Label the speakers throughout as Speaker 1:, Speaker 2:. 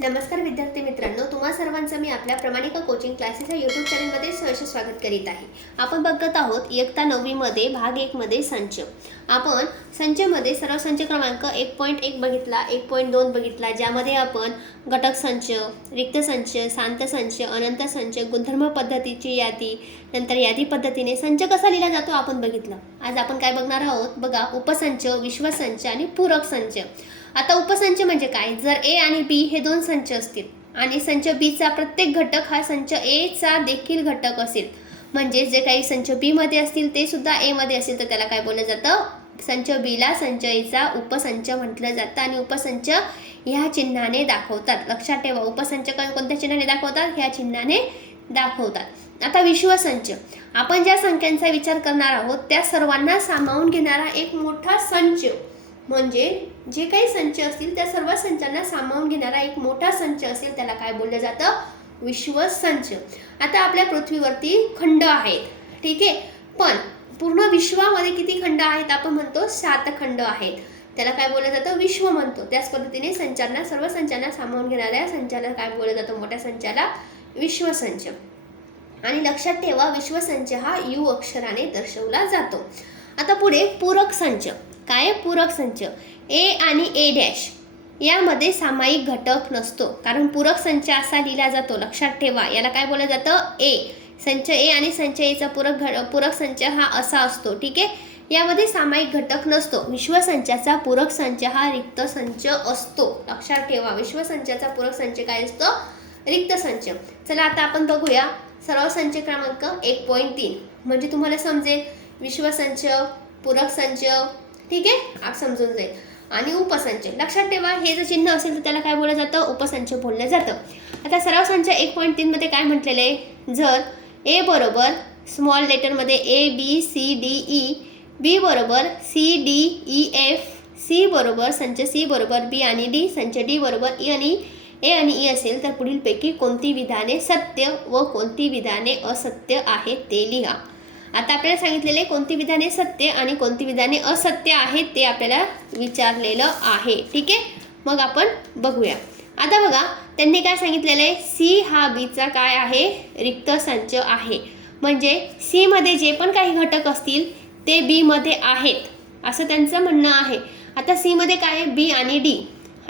Speaker 1: नमस्कार विद्यार्थी मित्रांनो तुम्हा सर्वांचं मी आपल्या प्रमाणिका कोचिंग क्लासेस या यूट्यूब चॅनलमध्ये सहर्ष स्वागत करीत आहे. आपण बघत आहोत इयत्ता नववीमध्ये भाग एकमध्ये संच. आपण संचमध्ये सर्व संच क्रमांक एक पॉईंट एक बघितला एक पॉईंट दोन बघितला ज्यामध्ये आपण घटक संच रिक्त संच शांत संच अनंत संच गुणधर्म पद्धतीची यादी नंतर यादी पद्धतीने संच कसा लिहिला जातो आपण बघितलं. आज आपण काय बघणार आहोत? बघा उपसंच विश्वसंच आणि पूरक संच. आता उपसंच म्हणजे काय? जर ए आणि बी हे दोन संच असतील आणि संच बीचा प्रत्येक घटक हा संच एचा देखील घटक असेल म्हणजे जे काही संच बीमध्ये असतील ते सुद्धा एमध्ये असेल तर त्याला काय बोललं जातं? संच बीला संच एचा उपसंच म्हटलं जातं आणि उपसंच ह्या चिन्हाने दाखवतात. लक्षात ठेवा उपसंच कोणत्या चिन्हाने दाखवतात? ह्या चिन्हाने दाखवतात. आता विश्वसंच आपण ज्या संख्यांचा विचार करणार आहोत त्या सर्वांना सामावून घेणारा एक मोठा संच म्हणजे जे काही संच असतील त्या सर्व संचांना सामावून घेणारा एक मोठा संच असेल त्याला काय बोललं जातं? विश्वसंच. आता आपल्या पृथ्वीवरती खंड आहेत ठीक आहे? पण पूर्ण विश्वामध्ये किती खंड आहेत? आपण म्हणतो सात खंड आहेत. त्याला काय बोललं जातं? विश्व म्हणतो. त्याच पद्धतीने संचांना सर्व संचांना सामावून घेणाऱ्या संचाला काय बोललं जातं? मोठ्या संचाला विश्वसंच. आणि लक्षात ठेवा विश्वसंच हा यू अक्षराने दर्शवला जातो. आता पुढे पूरक संच. काय पूरक संच ए आणि ए डॅश यामध्ये सामायिक घटक नसतो. कारण पूरक संच असा लिहिला जातो लक्षात ठेवा. याला काय बोललं जातं? ए. संच ए आणि संच एचा पूरक घ पूरक संच हा असा असतो ठीक आहे? यामध्ये सामायिक घटक नसतो. विश्वसंचाचा पूरक संच हा रिक्त संच असतो. लक्षात ठेवा. विश्वसंचाचा पूरक संच काय असतो? रिक्त संच. चला आता आपण बघूया. सर्व संच क्रमांक एक पॉईंट तीन. म्हणजे तुम्हाला समजेल विश्वसंच पूरक संच ठीक आहे? आप समजून जाईल. आणि उपसंच. लक्षात ठेवा हे जर चिन्ह असेल तर त्याला काय बोललं जातं? उपसंच बोललं जातं. आता सराव संच एक पॉईंट तीनमध्ये काय म्हटलेलं आहे? जर ए बरोबर small लेटरमध्ये A B C D E B बरोबर C D E F C बरोबर संच सी बरोबर बी आणि डी संच डी बरोबर ई आणि ए आणि ई असेल तर पुढीलपैकी कोणती विधाने सत्य व कोणती विधाने असत्य आहेत ते लिहा. आता आपल्याला सांगितलेले कोणती विधाने सत्य आणि कोणती विधाने असत्य आहेत ते आपल्याला विचारलेलं आहे. ठीक आहे? मग आपण बघूया. आता बघा त्यांनी काय सांगितलेलं आहे? सी हा बीचा काय आहे? रिक्त संच आहे. म्हणजे सीमध्ये जे पण काही घटक असतील ते बीमध्ये आहेत. असं त्यांचं म्हणणं आहे. आता सीमध्ये काय आहे? बी आणि डी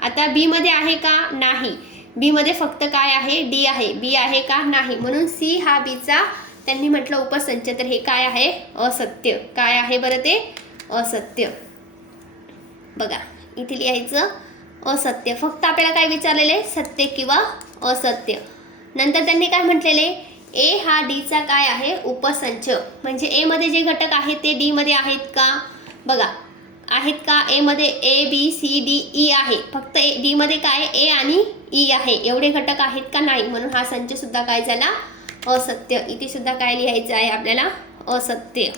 Speaker 1: आता बीमध्ये आहे का? नाही. बीमध्ये फक्त काय आहे? डी आहे. बी आहे का? नाही. म्हणून सी हा बीचा त्यांनी म्हटलं उपसंच. तर हे काय आहे? असत्य. काय आहे बरं ते? असत्य. बघा इथे लिहायचं असत्य. फक्त आपल्याला काय विचारलेलं आहे? सत्य किंवा असत्य. नंतर त्यांनी काय म्हटलेले ए हा डीचा काय आहे? उपसंच. म्हणजे एमध्ये जे घटक आहेत ते डीमध्ये आहेत का? बघा आहेत का? एमध्ये A B C D E आहे. फक्त ए डीमध्ये काय? ए आणि ई आहे. एवढे घटक आहेत का? नाही. म्हणून हा संच सुद्धा काय झाला? असत्य. इथे सुद्धा काय लिहायचं आहे आपल्याला? असत्य.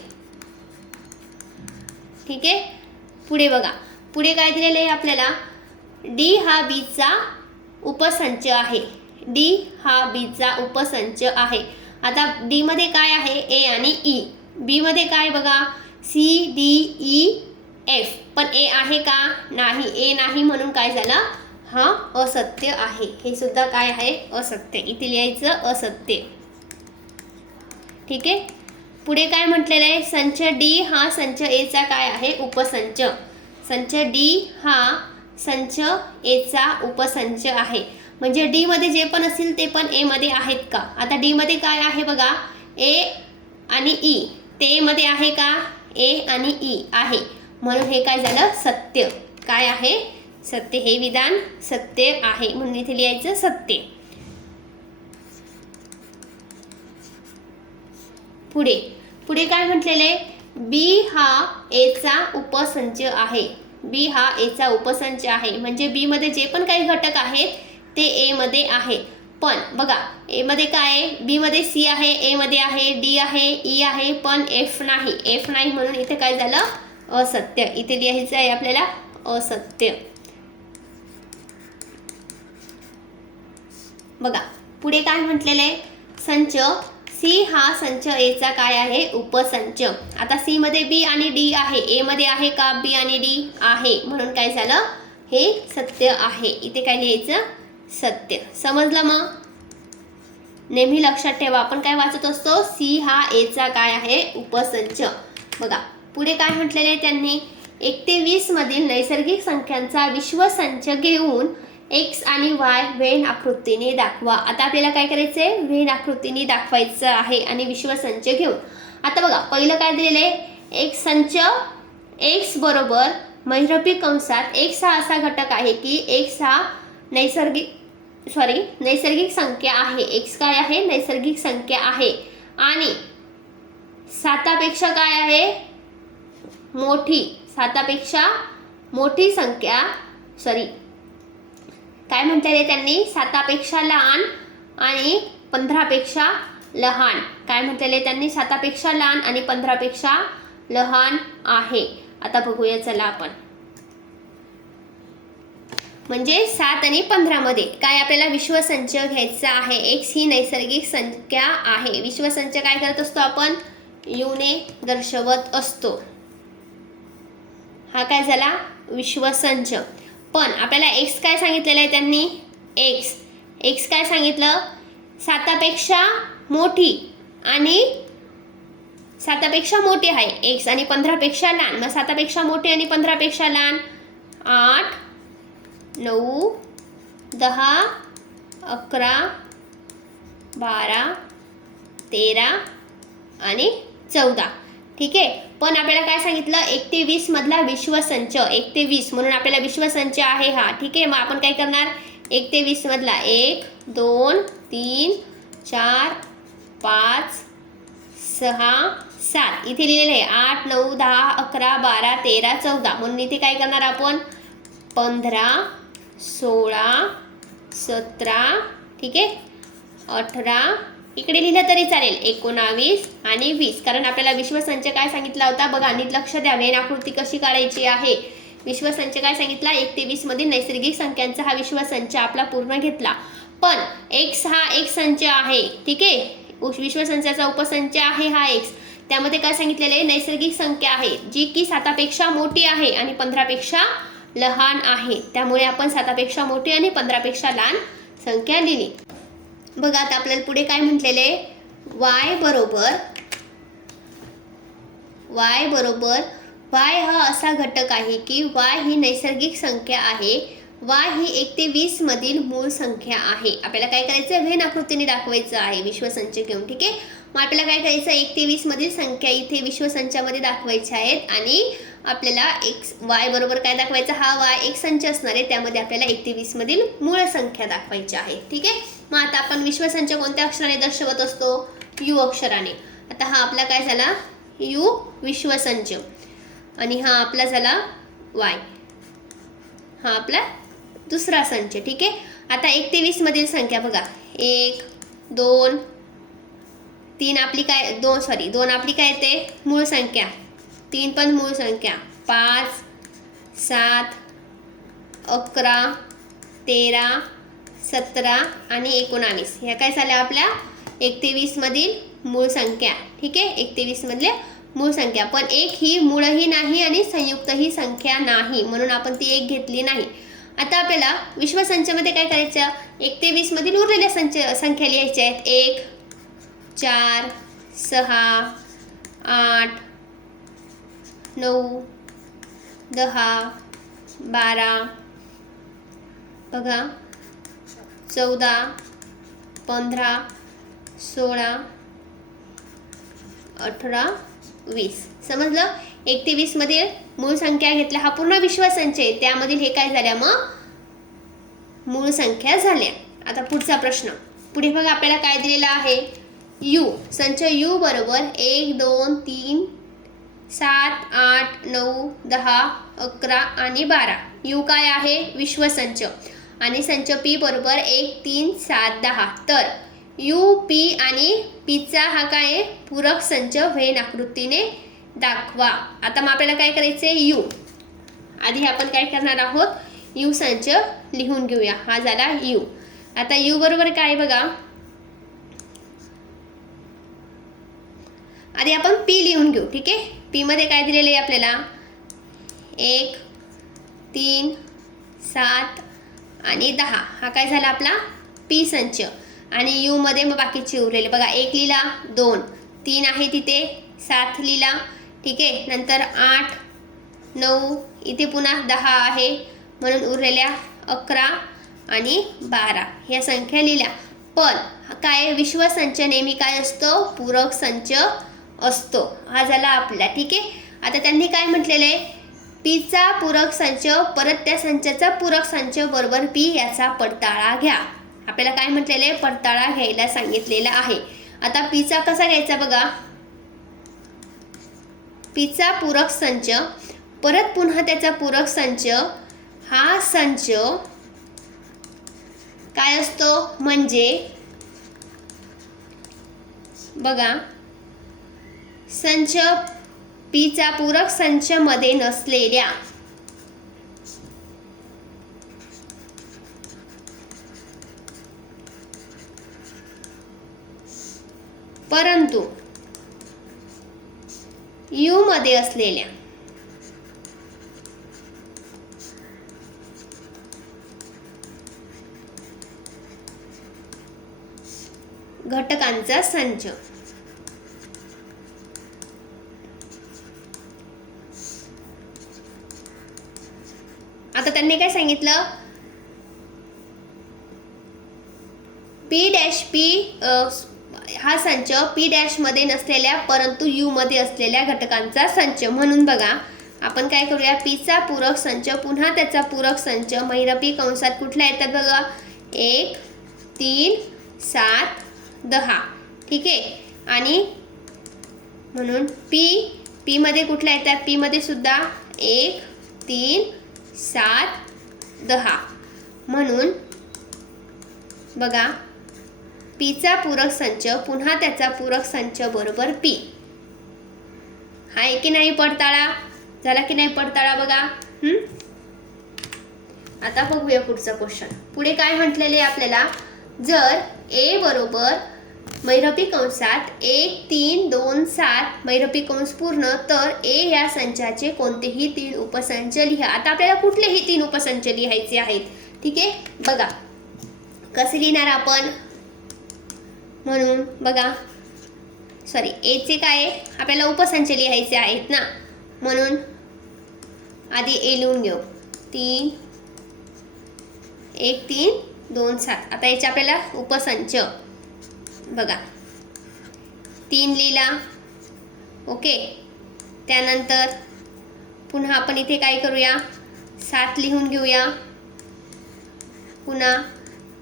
Speaker 1: ठीक आहे? पुढे बघा. पुढे काय दिलेलं आहे आपल्याला? डी हा बीचा उपसंच आहे. डी हा बीचा उपसंच आहे. आता डी मध्ये काय आहे? ए आणि e. ई बी मध्ये काय बघा? सी डी ई एफ पण ए आहे का? नाही. ए नाही म्हणून काय झालं? हा असत्य आहे. हे सुद्धा काय आहे? असत्य. इथे लिहायचं असत्य. ठीक आहे? पुढे काय म्हटलेलं आहे? संच डी हा संच एचा काय आहे? उपसंच. संच डी हा संच एचा उपसंच आहे. म्हणजे डीमध्ये जे पण असतील ते पण एमध्ये आहेत का? आता डीमध्ये काय आहे बघा? ए आणि ई ते मध्ये आहे का? ए आणि ई आहे. म्हणून हे काय झालं? सत्य. काय आहे? सत्य. हे विधान सत्य आहे. म्हणून इथे लिहायचं सत्य. पुढे. पुढे काय म्हटलेलं आहे? बी हा एचा उपसंच आहे. बी हा एचा उपसंच आहे. म्हणजे बीमध्ये जे पण काही घटक आहेत ते एमध्ये आहे. पण बघा एमध्ये काय आहे? बीमध्ये सी आहे एमध्ये आहे डी आहे ई आहे पण एफ नाही. एफ नाही म्हणून इथे काय झालं? असत्य. इथे लिहायचं आहे आपल्याला असत्य. बघा पुढे काय म्हटलेलं आहे? संच सी हा संच एचा काय आहे? उपसंच. आता सी मध्ये बी आणि डी आहे. ए मध्ये आहे का? बी आणि डी आहे. म्हणून काय झालं? हे सत्य आहे. इथे काय लिहायचं? सत्य. समजलं मग? नेहमी लक्षात ठेवा. आपण काय वाचत असतो? सी हा एचा काय आहे? उपसंच. बघा. पुढे काय म्हटलेले त्यांनी? एक ते वीस मधील नैसर्गिक संख्यांचा विश्वसंच घेऊन एक्स आणि वाय वेन आकृतीने दाखवा. आता आपल्याला काय करायचं आहे वेन आकृतीने दाखवायचं आहे आणि विश्वसंच घेऊन. आता बघा पहिलं काय दिलेलं आहे? एक संच एक्स बरोबर महिरपी कंसात एक्स हा असा घटक आहे की एक्स हा नैसर्गिक सॉरी नैसर्गिक संख्या आहे. एक्स काय आहे? नैसर्गिक संख्या आहे. आणि सातापेक्षा काय आहे? मोठी. सातापेक्षा मोठी संख्या सॉरी काय म्हणता त्यांनी? सातापेक्षा लहान आणि पंधरापेक्षा लहान. काय म्हटलेले त्यांनी? सातापेक्षा लहान आणि पंधरापेक्षा लहान आहे. आता बघूया चला आपण. म्हणजे सात आणि पंधरामध्ये काय आपल्याला विश्वसंच घ्यायचा आहे? एक्स ही नैसर्गिक संख्या आहे. विश्वसंच काय करत असतो आपण? युने दर्शवत असतो. हा काय झाला? विश्वसंच. पण आपल्याला एक्स काय सांगितलेलं आहे त्यांनी? एक्स एक्स काय सांगितलं? सातापेक्षा मोठी आणि सातापेक्षा मोठी आहे एक्स आणि पंधरापेक्षा लहान. मग सातापेक्षा मोठी आणि पंधरापेक्षा लहान. आठ नऊ दहा अकरा बारा तेरा आणि चौदा. ठीक आहे? पण आपल्याला काय सांगितलं? एक ते वीस मधला विश्वसंच. एक ते वीस म्हणून आपल्याला विश्वसंच आहे हा. ठीक आहे मग आपण काय करणार? एक ते वीस मधला. एक दोन तीन चार पाच सहा सात. इथे लिहिलेलं आहे आठ नऊ दहा अकरा बारा तेरा चौदा. म्हणून इथे काय करणार आपण? पंधरा सोळा सतरा ठीक आहे अठरा इकडे लिहिलं तरी चालेल एकोणावीस आणि वीस. कारण आपल्याला विश्वसंच काय सांगितला होता? बघा नीट लक्ष द्या. वेन आकृती कशी काढायची आहे? विश्वसंच काय सांगितला? एक ते वीसमध्ये नैसर्गिक संख्यांचा हा विश्वसंच आपला पूर्ण घेतला. पण एक्स हा एक संच आहे ठीक आहे? विश्वसंचाचा उपसंच आहे हा एक्स त्यामध्ये काय सांगितलेलं आहे? नैसर्गिक संख्या आहे जी की सातापेक्षा मोठी आहे आणि पंधरापेक्षा लहान आहे. त्यामुळे आपण सातापेक्षा मोठी आणि पंधरापेक्षा लहान संख्या लिहिली. बघा आता आपल्याला पुढे काय म्हटलेले वाय बरोबर वाय बरोबर वाय हा असा घटक आहे की वाय ही नैसर्गिक संख्या आहे. वाय ही एक ते वीस मधील मूळ संख्या आहे. आपल्याला काय करायचं व्हेन आकृतीने दाखवायचं आहे विश्वसंच घेऊन ठीक आहे? मग आपल्याला काय करायचं एक ते वीस मधील संख्या इथे विश्वसंचामध्ये दाखवायच्या आहेत आणि आपल्याला एक वाय बरोबर काय दाखवायचं? हा वाय एक संच असणार आहे. त्यामध्ये आपल्याला एक ते वीस मधील मूळ संख्या दाखवायच्या आहे ठीक आहे? मग आता आपण विश्वसंच कोणत्या अक्षराने दर्शवत असतो? यू अक्षराने. आता हा आपला काय झाला? यू विश्वसंच. आणि हा आपला झाला वाय. हा आपला दुसरा संच ठीक आहे? आता एक ते वीसमधील संख्या बघा. एक दोन तीन आपली काय दोन सॉरी दोन आपली काय येते? मूळ संख्या. तीन पण मूळ संख्या. पाच सात अकरा तेरा सतरा आणि एकोणावीस. ह्या काय झाल्या आपल्या? एकतेवीसमधील मूळ संख्या. ठीक आहे? एकतेवीसमधल्या मूळ संख्या. पण एक ही मूळही नाही आणि संयुक्तही संख्या नाही. म्हणून आपण ती एक घेतली नाही. आता आपल्याला विश्वसंचमध्ये काय करायचं? एक ते वीसमधील उरलेल्या संच संख्या लिहायच्या आहेत. एक चार सहा आठ नऊ दहा बारा. बघा. चौदा पंधरा सोळा अठरा वीस. समजलं? एक ते वीसमध्ये मूळ संख्या घेतल्या. हा पूर्ण विश्वसंच आहे. त्यामधील हे काय झाल्या मग? मूळ संख्या झाल्या. आता पुढचा प्रश्न. पुढे बघा आपल्याला काय दिलेला आहे? यू. संच यू बरोबर एक दोन तीन सात आठ नऊ दहा अकरा आणि बारा. यू काय आहे? विश्वसंच. आणि संच पी बरोबर एक तीन सात दहा. तर यू पी आणि पीचा हा काय? आहे पूरक संच व्हेन आकृतीने दाखवा. आता मग आपल्याला काय करायचं आहे यू. आधी आपण काय करणार आहोत? यू संच लिहून घेऊया. हा झाला यू. आता यू बरोबर काय बघा? आधी आपण पी लिहून घेऊ ठीक आहे? पीमध्ये काय दिलेलं आहे आपल्याला? एक तीन सात आणि दहा. हा काय झाला आपला? पी संच. आणि यूमध्ये मग बाकीचे उरलेले बघा एक लिहिला दोन. तीन आहे तिथे सात लिहिला. ठीक आहे? नंतर आठ नऊ इथे पुन्हा दहा आहे. म्हणून उरलेल्या अकरा आणि बारा. ह्या संख्या लिहिल्या. पण काय विश्वसंच नेहमी काय असतो? पूरक संच असतो. हा झाला आपला. ठीक आहे? आता त्यांनी काय म्हटलेलं? आहे पीचा पूरक संच परत त्या संचाचा पूरक संच बरोबर पी याचा पडताळा घ्या. आपल्याला काय म्हटलेलं आहे? पडताळा घ्यायला सांगितलेला आहे. आता पीचा कसा घ्यायचा बघा? पीचा पूरक संच परत पुन्हा त्याचा पूरक संच. हा संच काय असतो? म्हणजे बघा संच पीचा पूरक संच मध्ये नसलेल्या परंतु यू मध्ये असलेल्या घटकांचा संच. आता त्यांनी काय सांगितलं? पी डॅश पी हा संच पी डॅशमध्ये नसलेल्या परंतु यूमध्ये असलेल्या घटकांचा संच. म्हणून बघा आपण काय करूया? पीचा पूरक संच पुन्हा त्याचा पूरक संच. महिरपी कंसात कुठल्या येतात बघा एक तीन सात दहा. ठीक आहे? आणि म्हणून पी पीमध्ये कुठल्या येतात पीमध्ये सुद्धा एक तीन सात दहा. म्हणून बघा पीचा पूरक संच पुन्हा त्याचा पूरक संच बरोबर पी आहे की नाही पडताळा. झाला की नाही पडताळा बघा. आता बघूया पुढचा क्वेश्चन पुढे काय म्हटलेले आपल्याला? जर ए बरोबर मैरपी कंसात एक तीन दोन सात. मैरपी कंस पूर्ण. तर ए या संचाचे कोणतेही तीन उपसंच लिहा आता आपल्याला कुठलेही तीन उपसंच लिहायचे आहेत? ठीक आहे? बघा. कसे लिहिणार आपण? म्हणून बघा. सॉरी एचे काय? आहे? आपल्याला उपसंच लिहायचे आहेत ना? म्हणून आधी ए लिहून घेऊ. तीन एक तीन दोन सात. आता याचे आपल्याला उपसंच. बघा. तीन लिहिला. ओके. त्यानंतर पुन्हा आपण इथे काय करूया? सात लिहून घेऊया. पुन्हा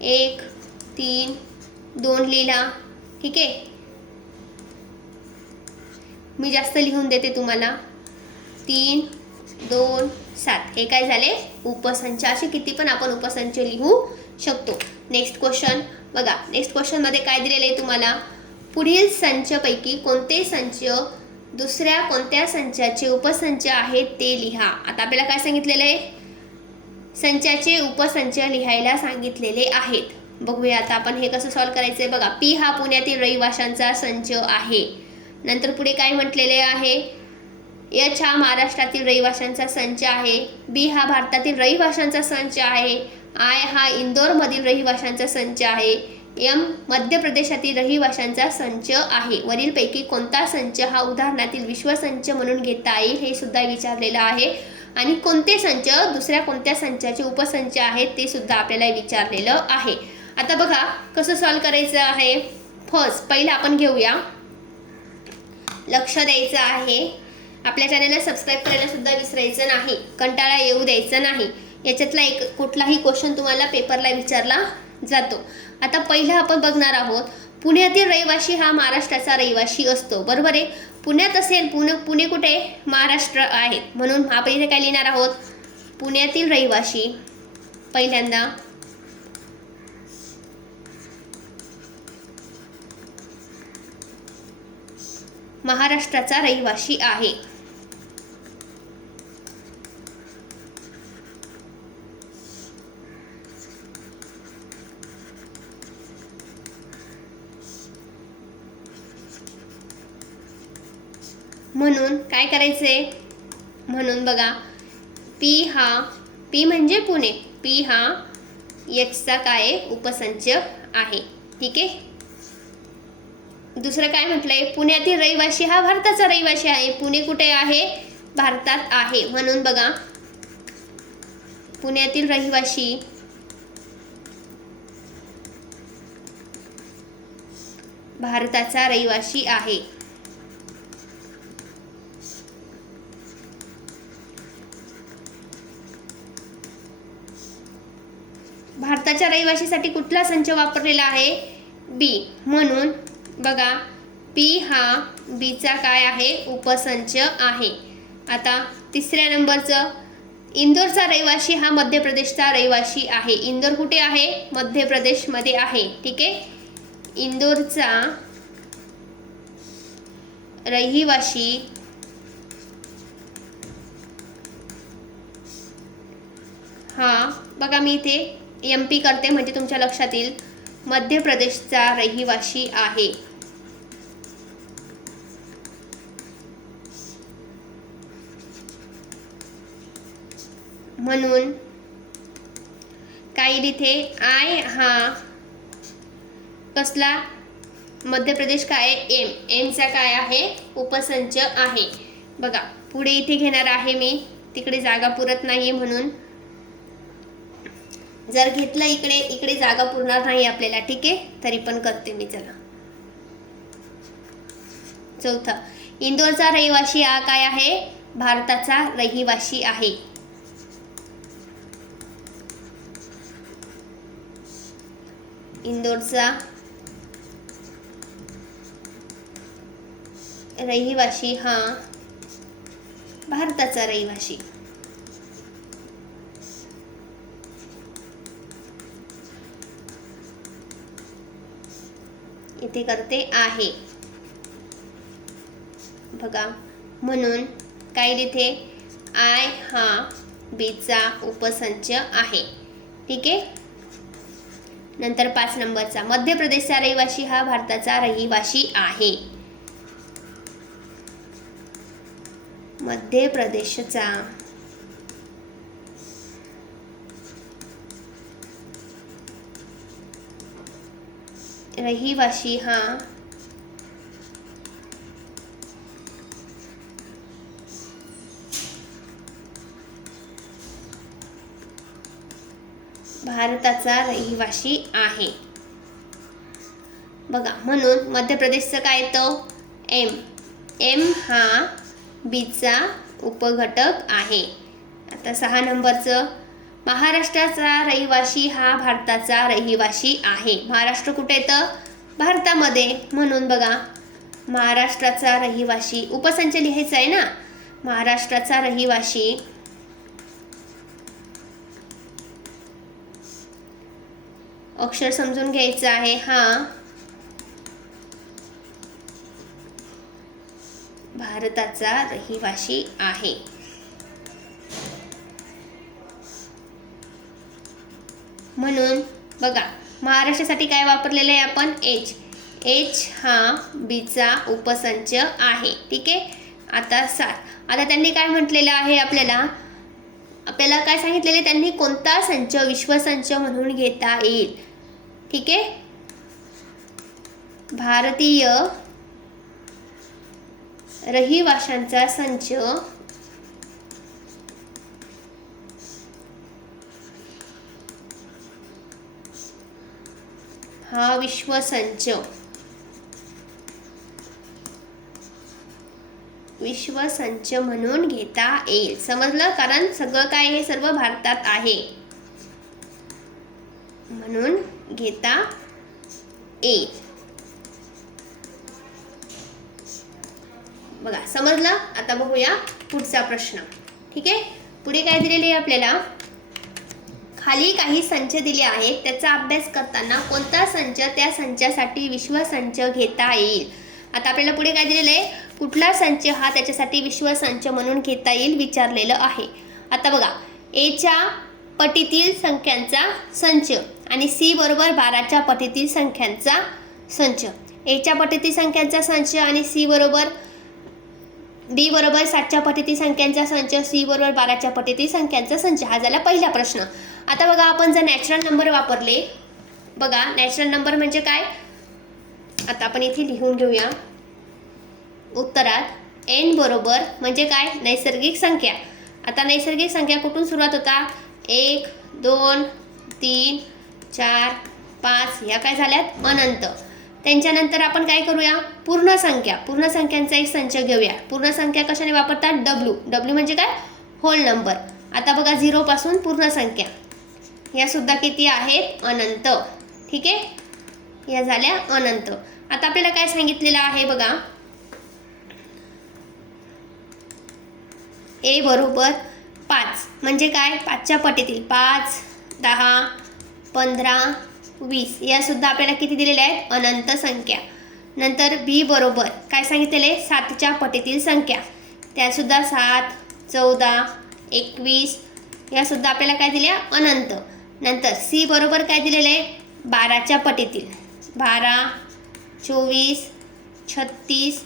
Speaker 1: एक तीन दोन लिहिला. ठीक आहे? मी जास्त लिहून देते तुम्हाला. तीन दोन सात. हे काय झाले? उपसंच. असे किती पण आपण उपसंच लिहू शकतो. नेक्स्ट क्वेश्चन बघा नेक्स्ट क्वेश्चनमध्ये काय दिलेलं आहे तुम्हाला? पुढील संचपैकी कोणते संच दुसऱ्या कोणत्या संचाचे उपसंच आहेत ते लिहा. आता आपल्याला काय सांगितलेलं आहे? संचाचे उपसंच लिहायला सांगितलेले आहेत. बघूया आता आपण हे कसं सॉल्व करायचं आहे बघा पी हा पुण्यातील रहिवाशांचा संच आहे. नंतर पुढे काय म्हटलेले आहे? एच हा महाराष्ट्रातील रहिवाशांचा संच आहे. बी हा भारतातील रहिवाशांचा संच आहे. आय हा इंदोरमधील रहिवाशांचा संच आहे. एम मध्य प्रदेशातील रहिवाशांचा संच आहे. वरीलपैकी कोणता संच हा उदाहरणातील विश्वसंच म्हणून घेता येईल हे सुद्धा विचारलेलं आहे. आणि कोणते संच दुसऱ्या कोणत्या संचाचे उपसंच आहेत ते सुद्धा आपल्याला विचारलेलं आहे. आता बघा कसं सॉल्व करायचं आहे? फर्स्ट पहिलं आपण घेऊया. लक्ष द्यायचं आहे. आपल्या चॅनलला सबस्क्राईब करायला सुद्धा विसरायचं नाही. कंटाळा येऊ द्यायचा नाही. याच्यातला एक कुठलाही क्वेश्चन तुम्हाला पेपरला विचारला जातो. आता पहिला आपण बघणार आहोत पुण्यातील रहिवाशी हा महाराष्ट्राचा रहिवाशी असतो. बरोबर आहे? पुण्यात असेल पुणे पुणे कुठे? महाराष्ट्र आहेत म्हणून आपण इथे काय लिहिणार आहोत? पुण्यातील रहिवाशी पहिल्यांदा. महाराष्ट्राचा रहिवाशी आहे. म्हणून काय करायचंय? म्हणून बघा पी हा पी म्हणजे पुणे. पी हा एक्सचा काय? उपसंच आहे. ठीक आहे? दुसरं काय म्हटलंय? पुण्यातील रहिवासी हा भारताचा रहिवासी आहे. पुणे कुठे आहे? भारतात आहे. म्हणून बघा पुण्यातील रहिवासी भारताचा रहिवासी आहे. भारताच्या रहिवाशीसाठी कुठला संच वापरलेला आहे? बी म्हणून बघा पी हा बीचा काय आहे? उपसंच आहे. आता तिसऱ्या नंबरचं. इंदोरचा रहिवासी हा मध्य प्रदेशचा रहिवाशी आहे. इंदोर कुठे आहे? मध्य प्रदेशमध्ये आहे. ठीक आहे? इंदोरचा रहिवाशी हा बघा मी इथे एम पी करते म्हणजे तुमच्या लक्षात येईल मध्य प्रदेशचा रहिवासी आहे. म्हणून काही इथे आय हा कसला? मध्य प्रदेश काय? एम. एमचा काय आहे? उपसंच आहे. बघा पुढे इथे घेणार आहे मी. तिकडे जागा पुरत नाही म्हणून जर घेतलं इकडे इकडे जागा पुरणार नाही आपल्याला ठीक आहे? तरी पण करते मी चला. चौथा. इंदोरचा रहिवाशी हा काय आहे? भारताचा रहिवासी आहे. इंदोरचा रहिवाशी हा भारताचा रहिवाशी. इथे करते आहे. बघा म्हणून काय लिहिते आय हा बीचा उपसंच आहे. ठीक? आहे नंतर पाच नंबरचा. मध्य प्रदेशचा रहिवासी हा भारताचा रहिवासी आहे. मध्य प्रदेशचा रहिवाशी हा. भारताचा रहिवासी आहे. बघा म्हणून मध्य प्रदेशचं काय येतं? एम. एम हा बीचा उपघटक आहे. आता सहा नंबरचं. महाराष्ट्राचा रहिवासी हा भारताचा रहिवासी आहे. महाराष्ट्र कुठे येतं भारतामध्ये. म्हणून बघा महाराष्ट्राचा रहिवासी उपसंच लिहायचा आहे ना? महाराष्ट्राचा रहिवाशी अक्षर समजून घ्यायचं आहे. हा. भारताचा रहिवासी आहे. म्हणून बघा महाराष्ट्रासाठी काय वापरलेलं आहे आपण? एच एच हा बीचा उपसंच आहे ठीक आहे? आता सात आता त्यांनी काय म्हटलेलं आहे आपल्याला? आपल्याला काय सांगितलेलं त्यांनी कोणता संच विश्वसंच म्हणून घेता येईल ठीक आहे? भारतीय रहिवाशांचा संच हा विश्वसंच विश्वसंच म्हणून घेता येईल. समजलं? कारण सगळं काय हे सर्व भारतात आहे. म्हणून घेता येईल. बघा समजलं? आता बघूया पुढचा प्रश्न. ठीक आहे? पुढे काय दिलेले आहे आपल्याला? खाली काही संच दिले आहेत. त्याचा अभ्यास करताना कोणता संच त्या संचासाठी विश्वसंच घेता येईल? आता आपल्याला पुढे काय दिलेलं आहे? कुठला संच हा त्याच्यासाठी विश्वसंच म्हणून घेता येईल विचारलेलं आहे. आता बघा एच्या पटीतील संख्यांचा संच आणि सी बरोबर बाराच्या पटीतील संख्यांचा संच. एच्या पटीतील संख्यांचा संच आणि सी बरोबर डी बरोबर सातच्या पटीतील संख्यांचा संच सी बरोबर बाराच्या पटीतील संख्यांचा संच. हा झाला पहिला प्रश्न. आता बघा आपण जर नॅचरल नंबर वापरले बघा नॅचरल नंबर म्हणजे काय? आता आपण इथे लिहून घेऊया. उत्तरात एन बरोबर म्हणजे काय? नैसर्गिक संख्या. आता नैसर्गिक संख्या कुठून सुरुवात होता? एक दोन तीन चार पाच ह्या काय झाल्यात? अनंत. त्यांच्यानंतर आपण काय करूया? पूर्ण संख्या. पूर्ण संख्यांचा एक संच घेऊया. पूर्ण संख्या कशाने वापरतात? डब्ल्यू डब्ल्यू म्हणजे काय? होल नंबर आता बघा झिरोपासून पूर्ण संख्या. या सुद्धा किती आहेत? अनंत. ठीक आहे? या झाल्या अनंत. आता आपल्याला काय सांगितलेलं आहे बघा? ए बरोबर पाच. म्हणजे काय? पाचच्या पटीतील. पाच दहा पंधरा वीस. यासुद्धा आपल्याला किती दिलेल्या आहेत? अनंत संख्या. नंतर बी बरोबर. काय सांगितलेले सातच्या पटीतील संख्या. त्यासुद्धा सात चौदा एकवीस. यासुद्धा आपल्याला काय दिल्या? अनंत. नंतर सी बरोबर काय दिलेलं आहे? बाराच्या पटीतील. बारा चोवीस छत्तीस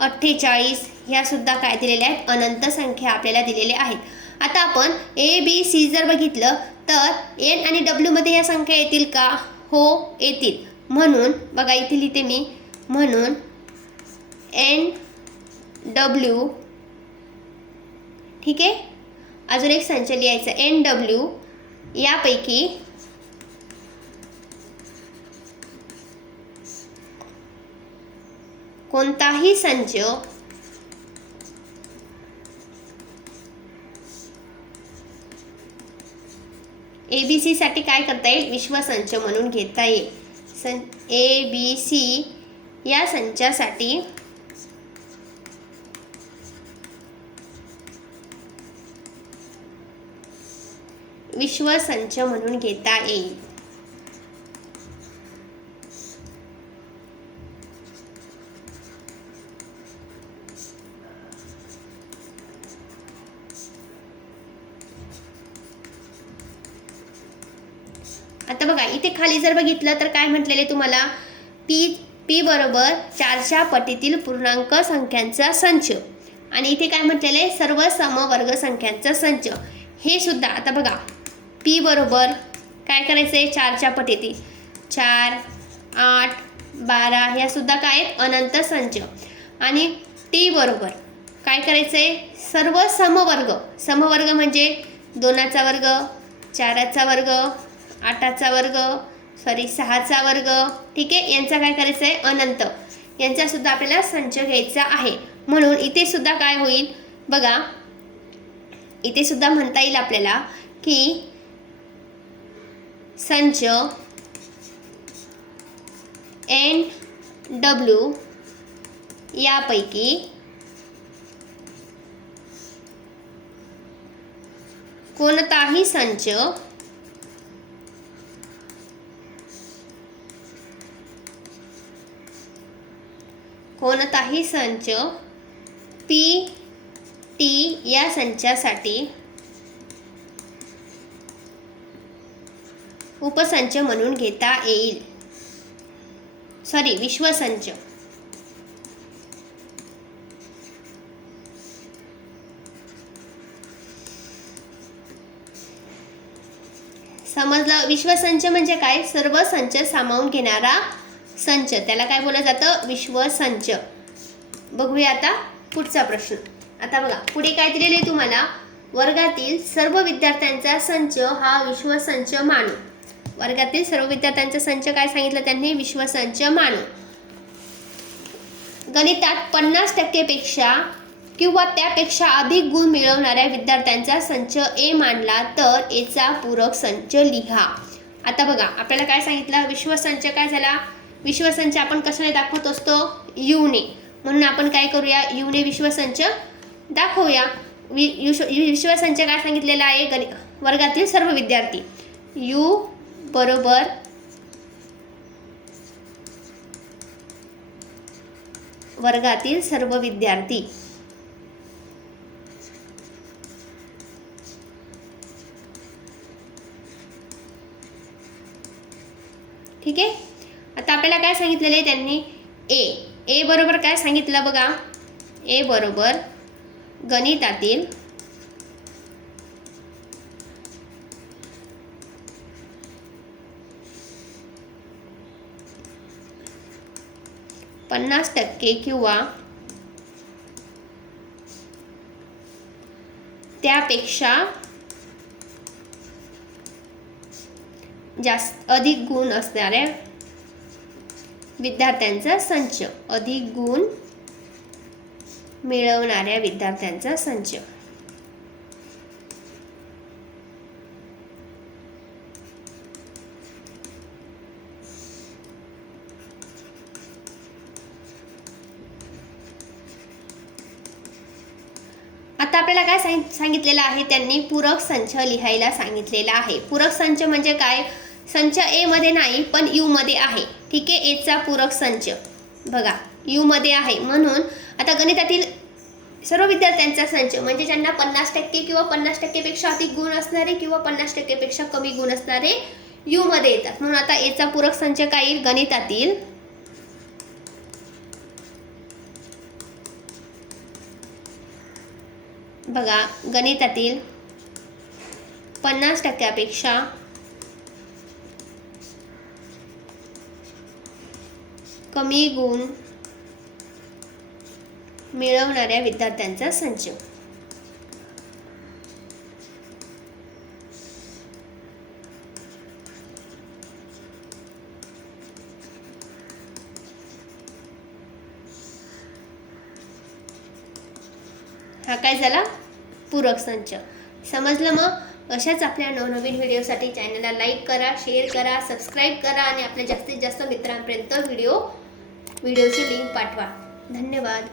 Speaker 1: अठ्ठेचाळीस ह्यासुद्धा काय दिलेल्या आहेत? अनंत संख्या आपल्याला दिलेल्या आहेत. आता आपण ए बी सी जर बघितलं तर एन आणि डब्ल्यूमध्ये ह्या संख्या येतील का? हो येतील. म्हणून बघा इथे लिहिते मी. म्हणून एन डब्ल्यू ठीक आहे? अजून एक संच लिहायचं. एन डब्ल्यू यापैकी कोणताही संच ए बी सीसाठी काय करता येईल? विश्वसंच म्हणून घेता येईल. सं ए बी सी या संचासाठी विश्वसंच म्हणून घेता येईल. आता बघा इथे खाली जर बघितलं तर काय म्हटलेले तुम्हाला? पी पी बरोबर चारच्या पटीतील पूर्णांक संख्यांचा संच. आणि इथे काय म्हटलेले? सर्व समवर्ग संख्यांचा संच. हे सुद्धा आता बघा पी बरोबर काय करायचं आहे चारच्या येते. चार आठ बारा ह्यासुद्धा काय आहेत? अनंत संच. आणि टी बरोबर काय करायचं आहे सर्व समवर्ग. समवर्ग म्हणजे दोनाचा वर्ग चाराचा वर्ग आठाचा वर्ग सॉरी सहाचा वर्ग. ठीक आहे? यांचा काय करायचं आहे अनंत यांचासुद्धा आपल्याला संच घ्यायचा आहे. म्हणून इथे सुद्धा काय होईल? बघा. इथे सुद्धा म्हणता येईल आपल्याला की संच एन डब्ल्यू यापैकी कोणताही संच कोणताही संच पी टी या संचासाठी उपसंच म्हणून घेता येईल. सॉरी विश्वसंच. समजलं? विश्वसंच म्हणजे काय? सर्व संच सामावून घेणारा संच. त्याला काय बोललं जातं? विश्वसंच. बघूया आता पुढचा प्रश्न. आता बघा पुढे काय दिलेलं आहे तुम्हाला वर्गातील सर्व विद्यार्थ्यांचा संच हा विश्वसंच मानू. वर्गातील सर्व विद्यार्थ्यांचा संच काय सांगितलं? त्यांनी विश्वसंच मानू. गणितात पन्नास टक्केपेक्षा किंवा त्यापेक्षा अधिक गुण मिळवणाऱ्या विद्यार्थ्यांचा संच ए मानला तर एचा पूरक संच लिहा. आता बघा आपल्याला काय सांगितलं? विश्वसंच काय झाला? विश्वसंच आपण कशाने दाखवत असतो? यूने. म्हणून आपण काय करूया? यूने विश्वसंच दाखवूया. वि विश्व विश्वसंच काय सांगितलेला आहे? गणि वर्गातील सर्व विद्यार्थी. यू बरोबर. वर्गातील सर्व विद्यार्थी. ठीक आहे? आता आपल्याला काय सांगितलेलं आहे त्यांनी? ए. ए बरोबर काय सांगितलं बघा? ए बरोबर. गणितातील पन्नास टक्के किंवा त्यापेक्षा जास्त अधिक गुण असणाऱ्या विद्यार्थ्यांचा संच अधिक गुण मिळवणाऱ्या विद्यार्थ्यांचा संच आता आपल्याला काय सांग सांगितलेलं आहे त्यांनी पूरक संच लिहायला सांगितलेला आहे. पूरक संच म्हणजे काय? संच ए मध्ये नाही पण यूमध्ये आहे. ठीक आहे? एचा पूरक संच. बघा यूमध्ये आहे. म्हणून आता गणितातील सर्व विद्यार्थ्यांचा संच म्हणजे ज्यांना पन्नास टक्के किंवा पन्नास टक्केपेक्षा अधिक गुण असणारे किंवा पन्नास टक्केपेक्षा कमी गुण असणारे यूमध्ये येतात. म्हणून आता एचा पूरक संच काय येईल? गणितातील बघा गणितातील पन्नास टक्क्यापेक्षा कमी गुण मिळवणाऱ्या विद्यार्थ्यांचा संच. हा काय झाला? पूरक संच. समजलं मग? अशाच आपल्या नवनवीन व्हिडिओसाठी चॅनलला लाईक करा शेअर करा सबस्क्राईब करा आणि आपल्या जास्तीत जास्त मित्रांपर्यंत व्हिडिओ व्हिडिओची लिंक पाठवा. धन्यवाद.